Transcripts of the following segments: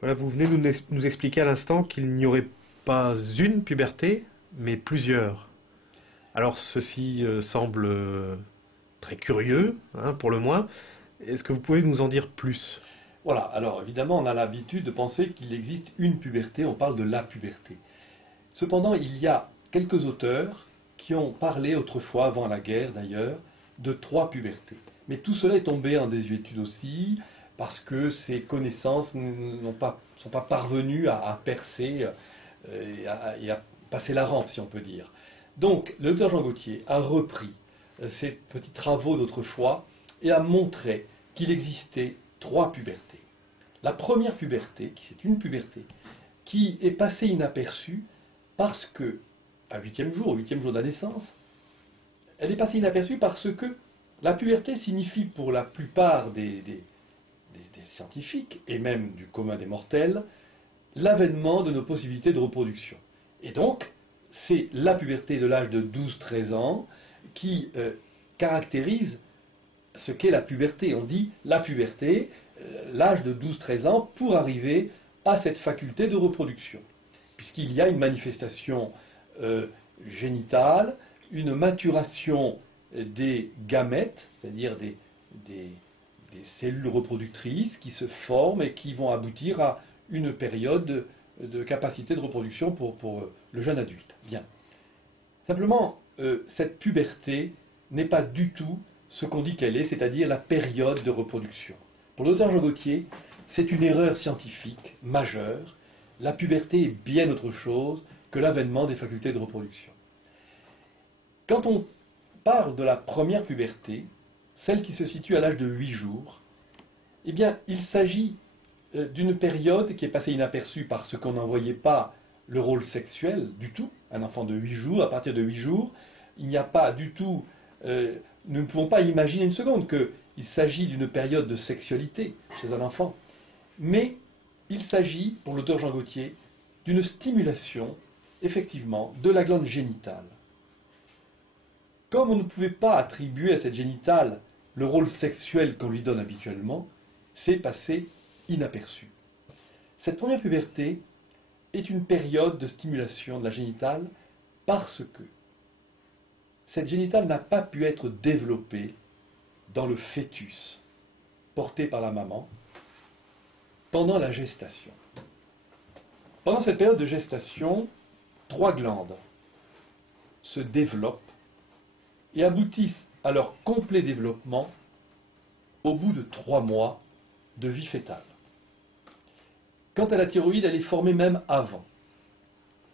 Voilà, vous venez nous expliquer à l'instant qu'il n'y aurait pas une puberté, mais plusieurs. Alors ceci semble très curieux, hein, pour le moins. Est-ce que vous pouvez nous en dire plus? Voilà, alors évidemment, on a l'habitude de penser qu'il existe une puberté, on parle de la puberté. Cependant, il y a quelques auteurs qui ont parlé autrefois, avant la guerre d'ailleurs, de trois pubertés. Mais tout cela est tombé en désuétude aussi, parce que ces connaissances ne sont pas parvenues à percer et à passer la rampe, si on peut dire. Donc, le docteur Jean Gauthier a repris ces petits travaux d'autrefois et a montré qu'il existait trois pubertés. La première puberté, c'est une puberté, qui est passée inaperçue parce que, au huitième jour de la naissance, elle est passée inaperçue parce que la puberté signifie pour la plupart des scientifiques, et même du commun des mortels, l'avènement de nos possibilités de reproduction. Et donc, c'est la puberté de l'âge de 12-13 ans qui caractérise ce qu'est la puberté. On dit la puberté, l'âge de 12-13 ans, pour arriver à cette faculté de reproduction. Puisqu'il y a une manifestation génitale, une maturation des gamètes, c'est-à-dire des cellules reproductrices qui se forment et qui vont aboutir à une période de capacité de reproduction pour le jeune adulte. Bien. Simplement, cette puberté n'est pas du tout ce qu'on dit qu'elle est, c'est-à-dire la période de reproduction. Pour le docteur Jean Gauthier, c'est une erreur scientifique majeure. La puberté est bien autre chose que l'avènement des facultés de reproduction. Quand on parle de la première puberté, celle qui se situe à l'âge de 8 jours, eh bien, il s'agit d'une période qui est passée inaperçue parce qu'on n'en voyait pas le rôle sexuel du tout. Un enfant de 8 jours, à partir de 8 jours, il n'y a pas du tout... nous ne pouvons pas imaginer une seconde qu'il s'agit d'une période de sexualité chez un enfant. Mais il s'agit, pour l'auteur Jean Gauthier, d'une stimulation, effectivement, de la glande génitale. Comme on ne pouvait pas attribuer à cette génitale le rôle sexuel qu'on lui donne habituellement, c'est passé inaperçu. Cette première puberté est une période de stimulation de la génitale parce que cette génitale n'a pas pu être développée dans le fœtus porté par la maman pendant la gestation. Pendant cette période de gestation, trois glandes se développent et aboutissent à leur complet développement au bout de 3 mois de vie fœtale. Quant à la thyroïde, elle est formée même avant,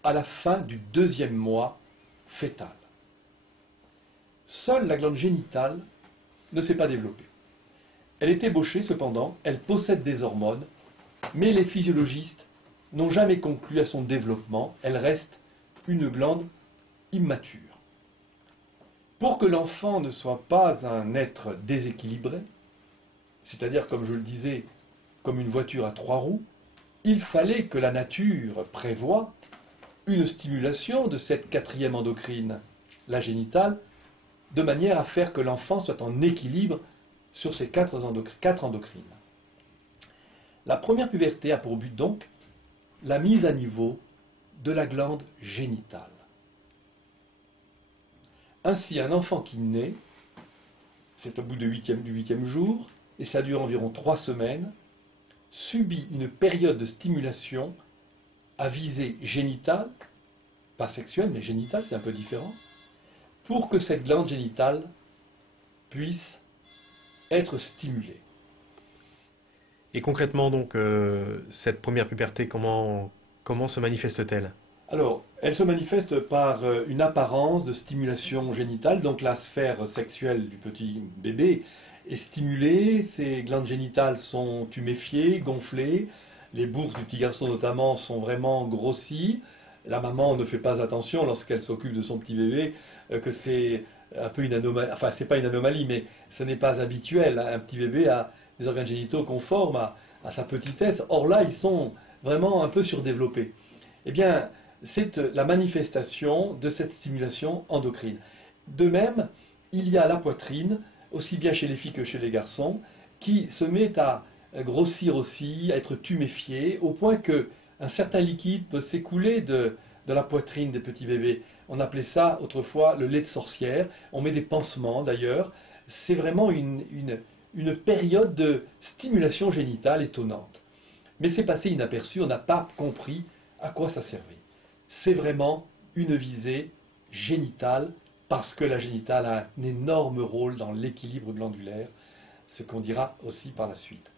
à la fin du 2e mois fœtal. Seule la glande génitale ne s'est pas développée. Elle est ébauchée cependant, elle possède des hormones, mais les physiologistes n'ont jamais conclu à son développement, elle reste une glande immature. Pour que l'enfant ne soit pas un être déséquilibré, c'est-à-dire, comme je le disais, comme une voiture à 3 roues, il fallait que la nature prévoie une stimulation de cette 4e endocrine, la génitale, de manière à faire que l'enfant soit en équilibre sur ces 4 endocrines. La première puberté a pour but donc la mise à niveau de la glande génitale. Ainsi, un enfant qui naît, c'est au bout du 8e jour, et ça dure environ 3 semaines, subit une période de stimulation à visée génitale, pas sexuelle, mais génitale, c'est un peu différent, pour que cette glande génitale puisse être stimulée. Et concrètement, donc, cette première puberté, comment se manifeste-t-elle? Alors, elle se manifeste par une apparence de stimulation génitale, donc la sphère sexuelle du petit bébé est stimulée, ses glandes génitales sont tuméfiées, gonflées, les bourses du petit garçon notamment sont vraiment grossies. La maman ne fait pas attention lorsqu'elle s'occupe de son petit bébé, que c'est un peu une anomalie, enfin c'est pas une anomalie, mais ce n'est pas habituel. Un petit bébé a des organes génitaux conformes à sa petitesse, or là ils sont vraiment un peu surdéveloppés. Eh bien, c'est la manifestation de cette stimulation endocrine. De même, il y a la poitrine, aussi bien chez les filles que chez les garçons, qui se met à grossir aussi, être tuméfié, au point qu'un certain liquide peut s'écouler de la poitrine des petits bébés. On appelait ça autrefois le lait de sorcière. On met des pansements d'ailleurs. C'est vraiment une période de stimulation génitale étonnante. Mais c'est passé inaperçu, on n'a pas compris à quoi ça servait. C'est vraiment une visée génitale, parce que la génitale a un énorme rôle dans l'équilibre glandulaire, ce qu'on dira aussi par la suite.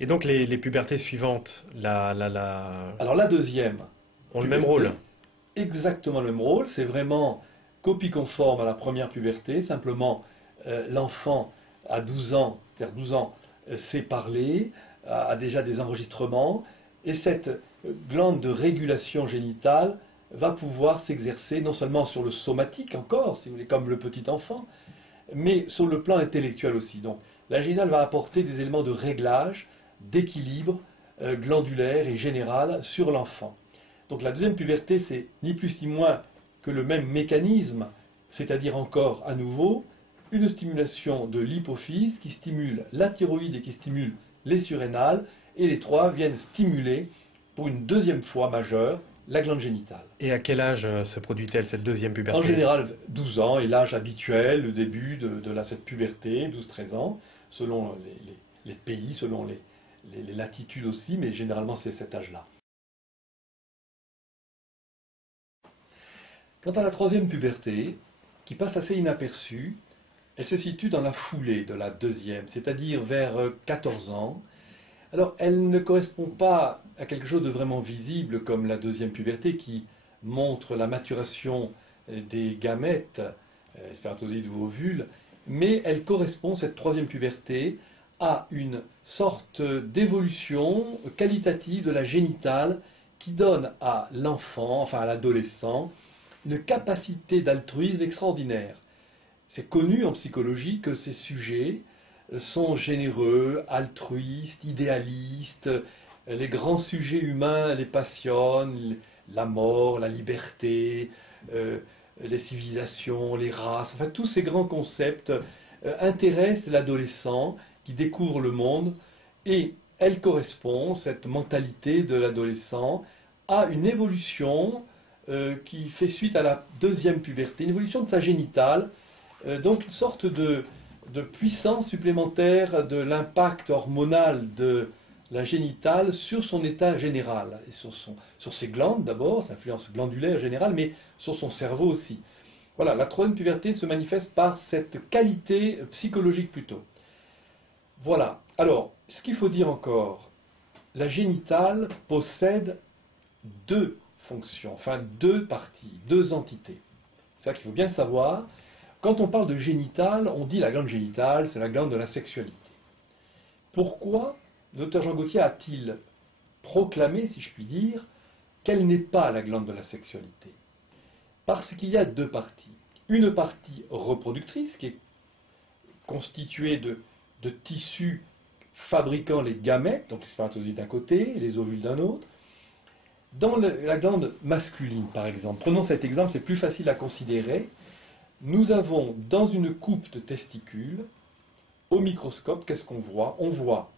Et donc les pubertés suivantes, Alors la deuxième ont le même puberté, rôle. exactement le même rôle, c'est vraiment copie conforme à la première puberté, simplement l'enfant à 12 ans, vers 12 ans, sait parler, a déjà des enregistrements, et cette glande de régulation génitale va pouvoir s'exercer non seulement sur le somatique encore, si vous voulez, comme le petit enfant, mais sur le plan intellectuel aussi. Donc la génitale va apporter des éléments de réglage, d'équilibre glandulaire et général sur l'enfant. Donc la deuxième puberté, c'est ni plus ni moins que le même mécanisme, c'est-à-dire encore à nouveau une stimulation de l'hypophyse qui stimule la thyroïde et qui stimule les surrénales, et les trois viennent stimuler pour une deuxième fois majeure la glande génitale. Et à quel âge se produit-elle cette deuxième puberté? En général, 12 ans est l'âge habituel, le début de cette puberté, 12-13 ans, selon les pays, selon les latitudes aussi, mais généralement c'est cet âge-là. Quant à la troisième puberté, qui passe assez inaperçue, elle se situe dans la foulée de la deuxième, c'est-à-dire vers 14 ans. Alors, elle ne correspond pas à quelque chose de vraiment visible comme la deuxième puberté qui montre la maturation des gamètes, spermatozoïdes ou ovules, mais elle correspond, cette troisième puberté, à une sorte d'évolution qualitative de la génitale qui donne à l'enfant, enfin à l'adolescent, une capacité d'altruisme extraordinaire. C'est connu en psychologie que ces sujets sont généreux, altruistes, idéalistes. Les grands sujets humains les passionnent, la mort, la liberté, les civilisations, les races, enfin tous ces grands concepts intéressent l'adolescent qui découvre le monde, et elle correspond, cette mentalité de l'adolescent, à une évolution qui fait suite à la deuxième puberté, une évolution de sa génitale, donc une sorte de puissance supplémentaire de l'impact hormonal de la génitale sur son état général, et sur ses glandes d'abord, sa influence glandulaire générale, mais sur son cerveau aussi. Voilà, la troisième puberté se manifeste par cette qualité psychologique plutôt. Voilà, alors, ce qu'il faut dire encore, la génitale possède deux fonctions, enfin deux parties, deux entités. C'est ça qu'il faut bien savoir. Quand on parle de génitale, on dit la glande génitale, c'est la glande de la sexualité. Pourquoi le docteur Jean Gauthier a-t-il proclamé, si je puis dire, qu'elle n'est pas la glande de la sexualité? Parce qu'il y a deux parties. Une partie reproductrice, qui est constituée de tissus fabriquant les gamètes, donc les spermatozoïdes d'un côté et les ovules d'un autre. Dans la glande masculine, par exemple, prenons cet exemple, c'est plus facile à considérer. Nous avons dans une coupe de testicules, au microscope, qu'est-ce qu'on voit? On voit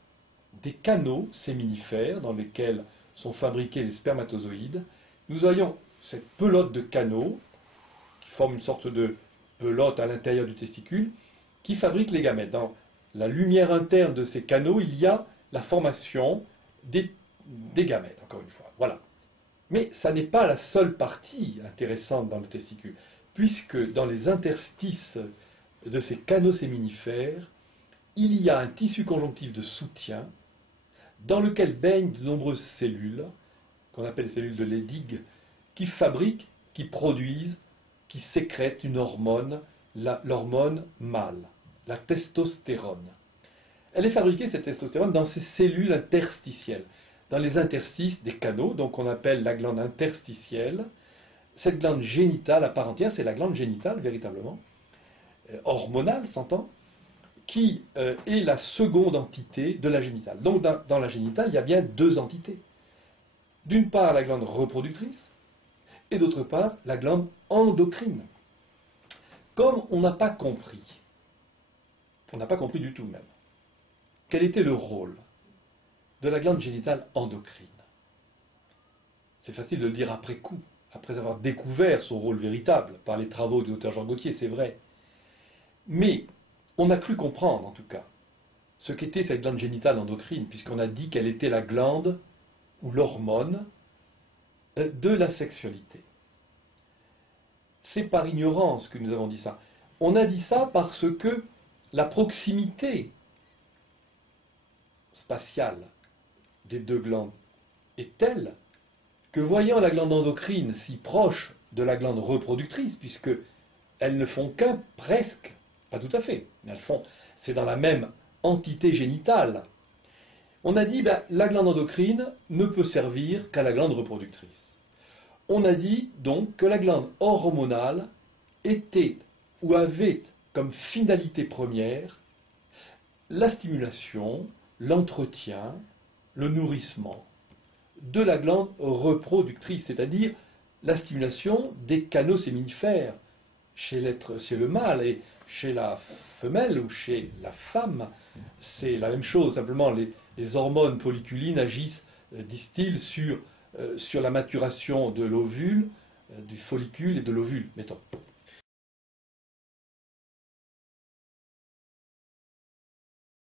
des canaux séminifères dans lesquels sont fabriqués les spermatozoïdes. Nous voyons cette pelote de canaux, qui forme une sorte de pelote à l'intérieur du testicule, qui fabrique les gamètes. Dans la lumière interne de ces canaux, il y a la formation des gamètes, encore une fois. Voilà. Mais ça n'est pas la seule partie intéressante dans le testicule, puisque dans les interstices de ces canaux séminifères, il y a un tissu conjonctif de soutien dans lequel baignent de nombreuses cellules, qu'on appelle les cellules de Leydig, qui fabriquent, qui produisent, qui sécrètent une hormone, l'hormone mâle, la testostérone. Elle est fabriquée, cette testostérone, dans ces cellules interstitielles, dans les interstices des canaux, donc on appelle la glande interstitielle. Cette glande génitale à part entière, c'est la glande génitale véritablement, hormonale, s'entend, qui est la seconde entité de la génitale. Donc dans la génitale, il y a bien deux entités. D'une part, la glande reproductrice, et d'autre part, la glande endocrine. Comme on n'a pas compris On n'a pas compris du tout même. Quel était le rôle de la glande génitale endocrine? C'est facile de le dire après coup, après avoir découvert son rôle véritable par les travaux du docteur Jean Gauthier, c'est vrai. Mais on a cru comprendre, en tout cas, ce qu'était cette glande génitale endocrine, puisqu'on a dit qu'elle était la glande ou l'hormone de la sexualité. C'est par ignorance que nous avons dit ça. On a dit ça parce que la proximité spatiale des deux glandes est telle que, voyant la glande endocrine si proche de la glande reproductrice, puisque elles ne font qu'un presque, pas tout à fait, mais c'est dans la même entité génitale, on a dit la glande endocrine ne peut servir qu'à la glande reproductrice. On a dit donc que la glande hormonale était ou avait comme finalité première la stimulation, l'entretien, le nourrissement de la glande reproductrice, c'est-à-dire la stimulation des canaux séminifères chez le mâle, et chez la femelle ou chez la femme, c'est la même chose, simplement les hormones folliculines agissent, disent-ils, sur la maturation de l'ovule, du follicule et de l'ovule, mettons.